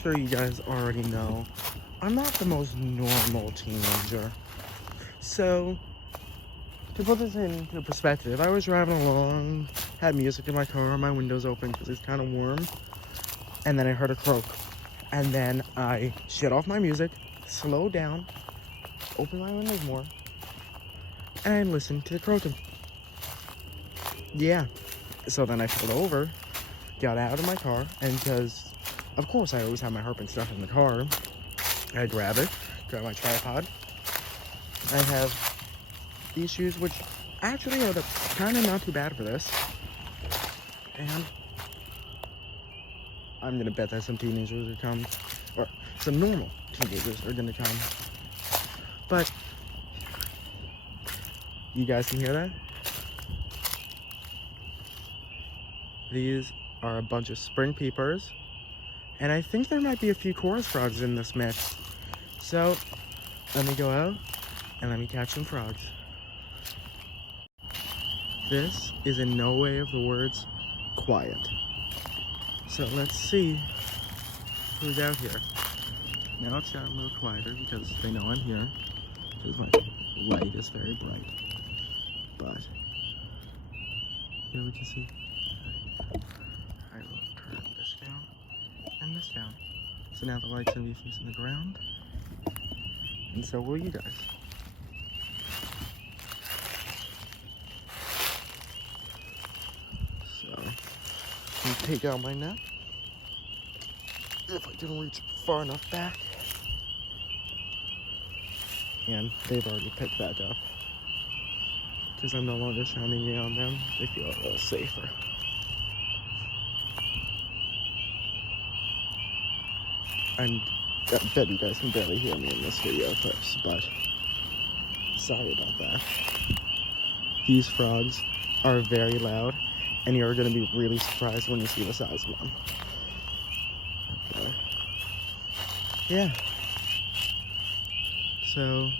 sure you guys already know, I'm not the most normal teenager. So, to put this into perspective, I was driving along, had music in my car, my windows open because it's kind of warm, and then I heard a croak. And then I shut off my music, slowed down, opened my windows more, and I listened to the croaking. Yeah. So then I pulled over, got out of my car, and because, of course, I always have my herping stuff in the car, I grab my tripod. I have these shoes, which actually are kind of not too bad for this. And I'm going to bet that some teenagers are coming, or some normal teenagers are going to come. But you guys can hear that? These are a bunch of spring peepers, and I think there might be a few chorus frogs in this mix. So let me go out and let me catch some frogs. This is in no way of the words quiet. So let's see who's out here. Now it's gotten a little quieter because they know I'm here, because my light is very bright. But here we can see. I will turn this down and this down. So now the light's gonna be facing the ground, and so will you guys. So let me take out my net. If I can reach far enough back. And they've already picked back up. Because I'm no longer shining it on them, they feel a little safer. I bet you guys can barely hear me in this video clips, but sorry about that. These frogs are very loud, and you're going to be really surprised when you see the size of them. Okay. Yeah. So,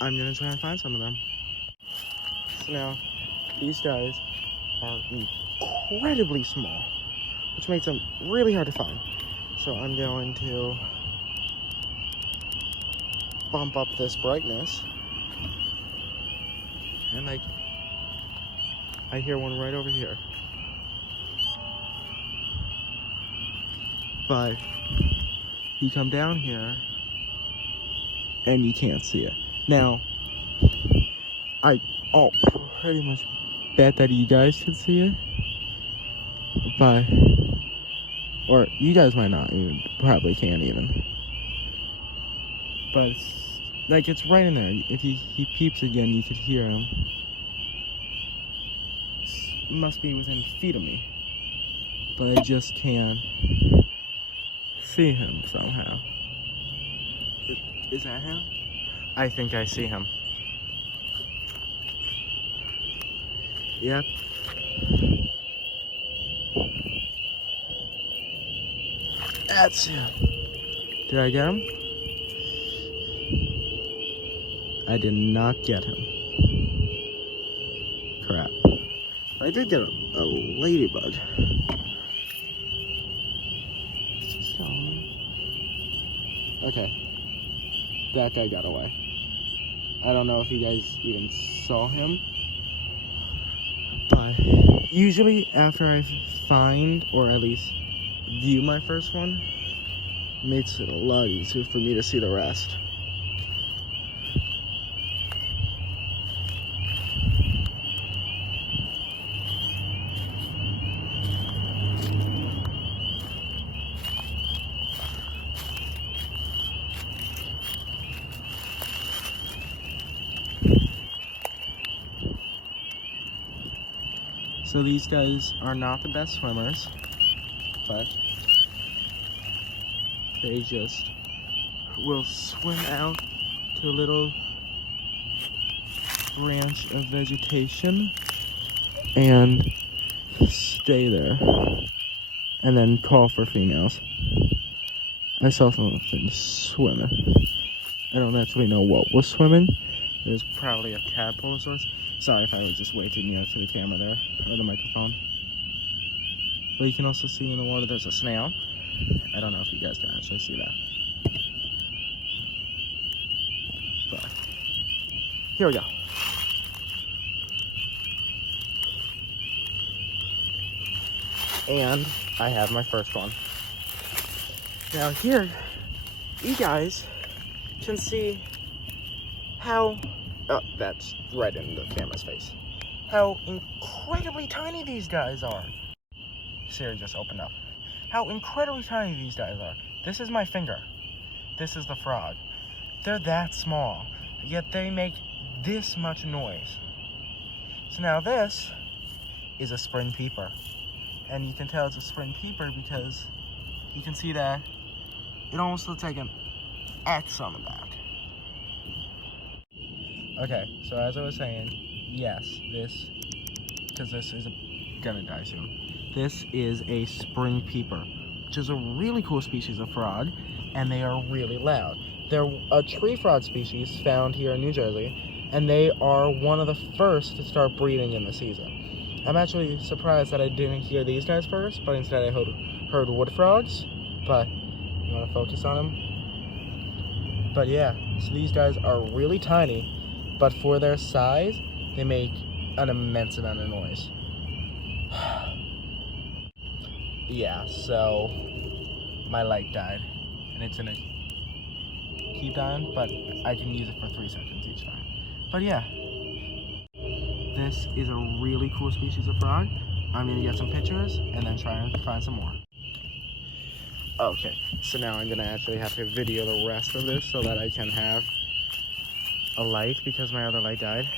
I'm going to try and find some of them. So now, these guys are incredibly small, which makes them really hard to find. So I'm going to bump up this brightness, and I hear one right over here. But you come down here and you can't see it. Now, I'll pretty much bet that you guys can see it, but or you guys might not even, probably can't even. But it's right in there. If he peeps again, you could hear him. Must be within feet of me. But I just can't see him somehow. Is that him? I think I see him. Yep. That's him. Did I get him? I did not get him. Crap. I did get a ladybug. Okay. That guy got away. I don't know if you guys even saw him. But usually after I find, or at least view my first one, it makes it a lot easier for me to see the rest. So these guys are not the best swimmers, but they just will swim out to a little branch of vegetation and stay there, and then call for females. I saw something swimming. I don't actually know what was swimming. It was probably a tadpole of sorts. Sorry if I was just way too near to the camera there, or the microphone. But you can also see in the water there's a snail. I don't know if you guys can actually see that. But here we go. And I have my first one. Now here, you guys can see how, oh, that's right in the camera's face, how incredibly tiny these guys are. Siri just opened up. How incredibly tiny these guys are. This is my finger. This is the frog. They're that small, yet they make this much noise. So now this is a spring peeper. And you can tell it's a spring peeper because you can see that it almost looks like an X on the back. Okay, so as I was saying, yes, because this is gonna die soon. This is a spring peeper, which is a really cool species of frog, and they are really loud. They're a tree frog species found here in New Jersey, and they are one of the first to start breeding in the season. I'm actually surprised that I didn't hear these guys first, but instead I heard wood frogs. But you want to focus on them? But yeah, so these guys are really tiny, but for their size, they make an immense amount of noise. Yeah, so my light died, and it's gonna keep dying, but I can use it for 3 seconds each time. But yeah. This is a really cool species of frog. I'm gonna get some pictures and then try and find some more. Okay, so now I'm gonna actually have to video the rest of this so that I can have a light because my other light died.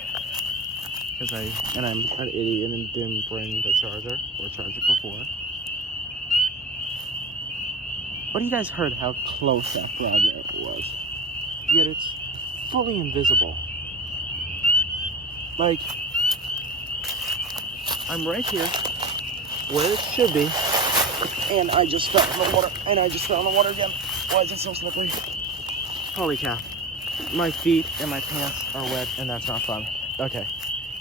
I'm an idiot and didn't bring the charger or charge it before. But you guys heard how close that frog was. Yet it's fully invisible. Like, I'm right here, where it should be, and I just fell in the water, again. Why is it so slippery? Holy cow. My feet and my pants are wet, and that's not fun. Okay,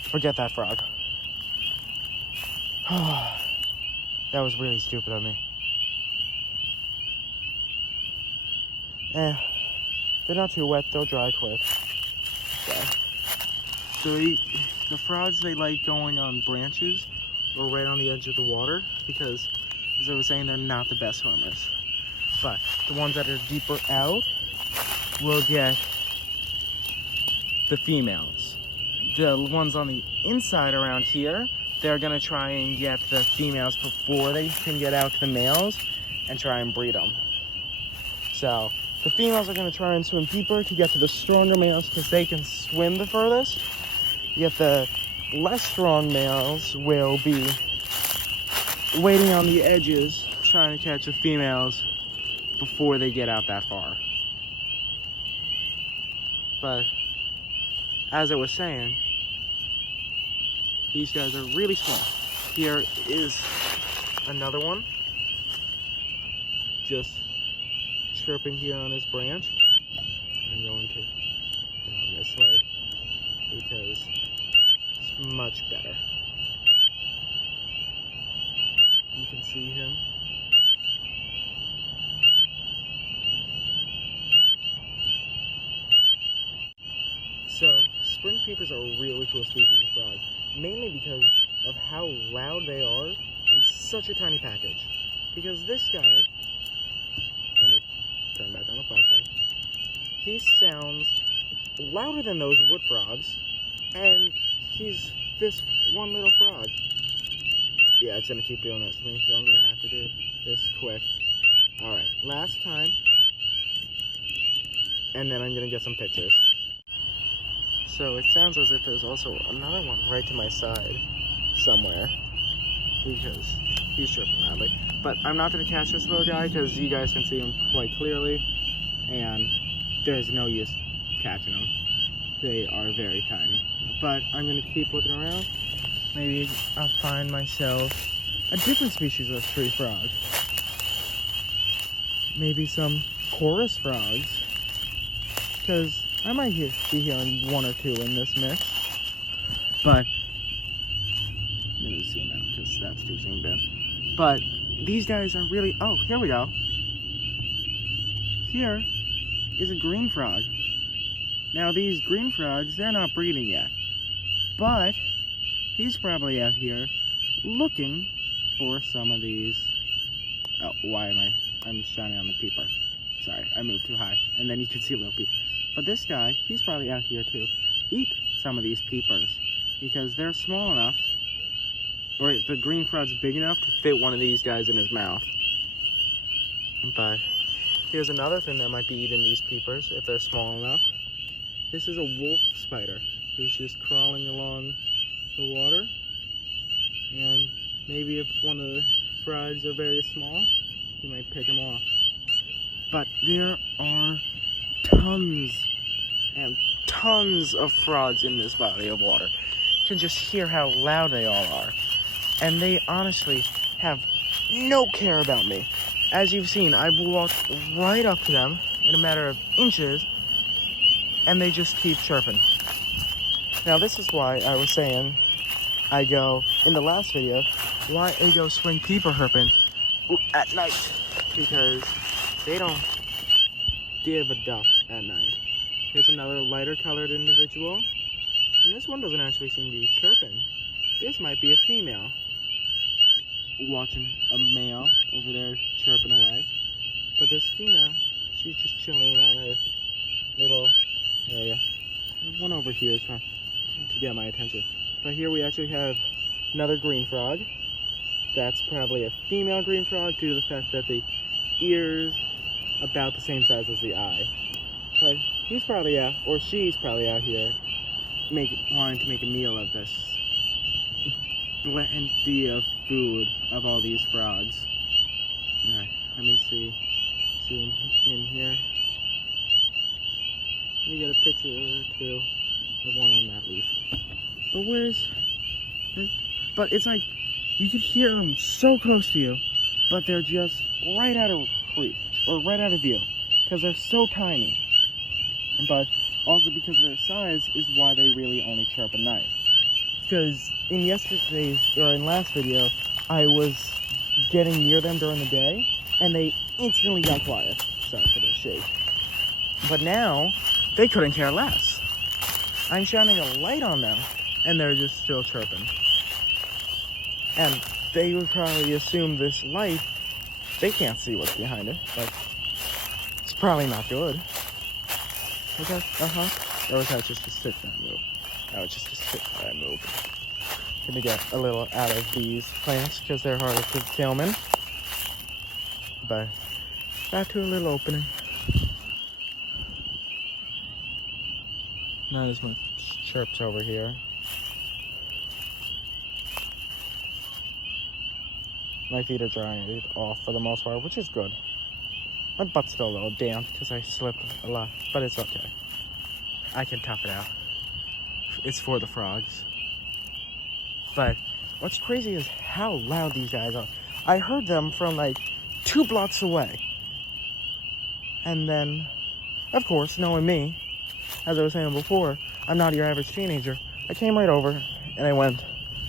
forget that frog. That was really stupid of me. They're not too wet, they'll dry quick. So the frogs, they like going on branches or right on the edge of the water because, as I was saying, they're not the best swimmers. But the ones that are deeper out will get the females. The ones on the inside around here, they're gonna try and get the females before they can get out to the males and try and breed them. So the females are gonna try and swim deeper to get to the stronger males because they can swim the furthest. Yet the less strong males will be waiting on the edges, trying to catch the females before they get out that far. But as I was saying, these guys are really small. Here is another one, just chirping here on his branch. I'm going to go this way because it's much better. You can see him. So, spring peepers are a really cool species of frog, mainly because of how loud they are in such a tiny package. Because this guy, let me turn back on the flashlight, he sounds louder than those wood frogs, and he's this one little frog. Yeah, it's gonna keep doing this to me, so I'm gonna have to do this quick. Alright, last time, and then I'm gonna get some pictures. So it sounds as if there's also another one right to my side somewhere, because he's chirping loudly. But I'm not gonna catch this little guy because you guys can see him quite clearly, and there's no use catching them. They are very tiny. But I'm gonna keep looking around. Maybe I'll find myself a different species of tree frog. Maybe some chorus frogs, because I might be hearing one or two in this mix. But I'm gonna zoom out because that's too zoomed in. But these guys are really... Oh, here we go. Here is a green frog. Now, these green frogs, they're not breeding yet. But he's probably out here looking for some of these... Oh, why am I'm shining on the peeper. Sorry, I moved too high. And then you can see little peeper. But this guy, he's probably out here to eat some of these peepers. Because they're small enough, or the green frog's big enough to fit one of these guys in his mouth. But here's another thing that might be eating these peepers, if they're small enough. This is a wolf spider. He's just crawling along the water. And maybe if one of the frogs are very small, you might pick them off. But there are tons and tons of frogs in this body of water. You can just hear how loud they all are. And they honestly have no care about me. As you've seen, I've walked right up to them in a matter of inches, and they just keep chirping. Now this is why I was saying I go, in the last video, why I go spring peeper herping at night. Because they don't give a duck at night. Here's another lighter colored individual. And this one doesn't actually seem to be chirping. This might be a female. Watching a male over there chirping away. But this female, she's just chilling around her little area. And one over here is trying to get my attention. But here we actually have another green frog. That's probably a female green frog due to the fact that the ears about the same size as the eye. But he's probably out, or she's probably out here wanting to make a meal of this plenty of food of all these frogs. Alright, let me zoom in here. Let me get a picture or two of one on that leaf. But it's like, you can hear them so close to you, but they're just right out of reach, or right out of view, because they're so tiny. But also because of their size is why they really only chirp at night. Because in last video, I was getting near them during the day, and they instantly got quiet. Sorry for the shake. But now, they couldn't care less. I'm shining a light on them, and they're just still chirping. And they would probably assume this light, they can't see what's behind it, but it's probably not good. Okay, Or was that just a stick that move? That was just a stick that move. Gonna get a little out of these plants because they're harder to film in. But back to a little opening. Not as much chirps over here. My feet are drying off for the most part, which is good. My butt's still a little damp because I slipped a lot, but it's okay. I can tough it out. It's for the frogs. But what's crazy is how loud these guys are. I heard them from like 2 blocks away. And then, of course, knowing me, as I was saying before, I'm not your average teenager. I came right over and I went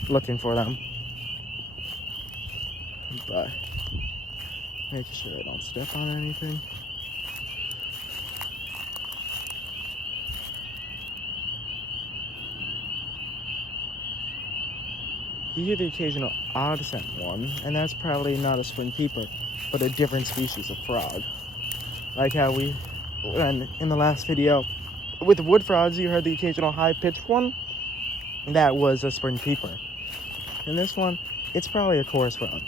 looking for them. But making sure I don't step on anything. You hear the occasional odd scent one, and that's probably not a spring peeper, but a different species of frog. Like how in the last video, with the wood frogs, you heard the occasional high-pitched one. That was a spring peeper. And this one, it's probably a chorus frog.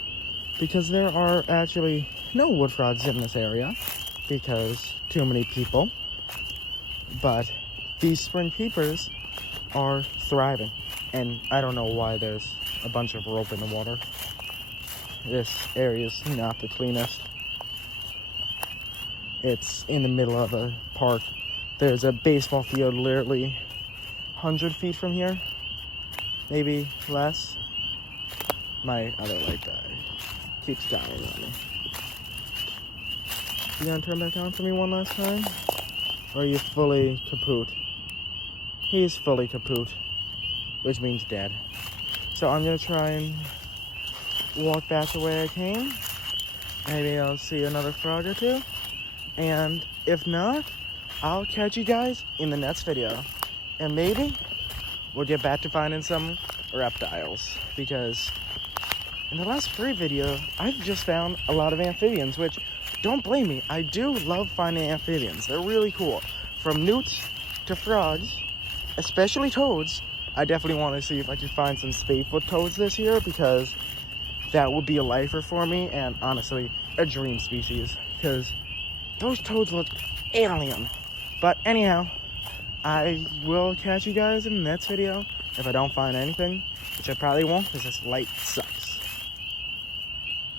Because there are actually no wood frogs in this area, because too many people. But these spring peepers are thriving. And I don't know why there's a bunch of rope in the water. This area is not the cleanest. It's in the middle of a park. There's a baseball field literally 100 feet from here. Maybe less. My other light keeps dying on me. You gonna turn back on for me one last time? Or are you fully kaput? He's fully kaput, which means dead. So I'm gonna try and walk back the way I came. maybe I'll see another frog or two. And if not, I'll catch you guys in the next video. And maybe we'll get back to finding some reptiles, because in the last free video, I've just found a lot of amphibians, which, don't blame me, I do love finding amphibians. They're really cool. From newts to frogs, especially toads. I definitely want to see if I can find some spadefoot toads this year, because that would be a lifer for me, and honestly, a dream species, because those toads look alien. But anyhow, I will catch you guys in the next video if I don't find anything, which I probably won't, because this light sucks.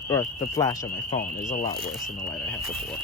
Or the flash on my phone is a lot worse than the light I had before.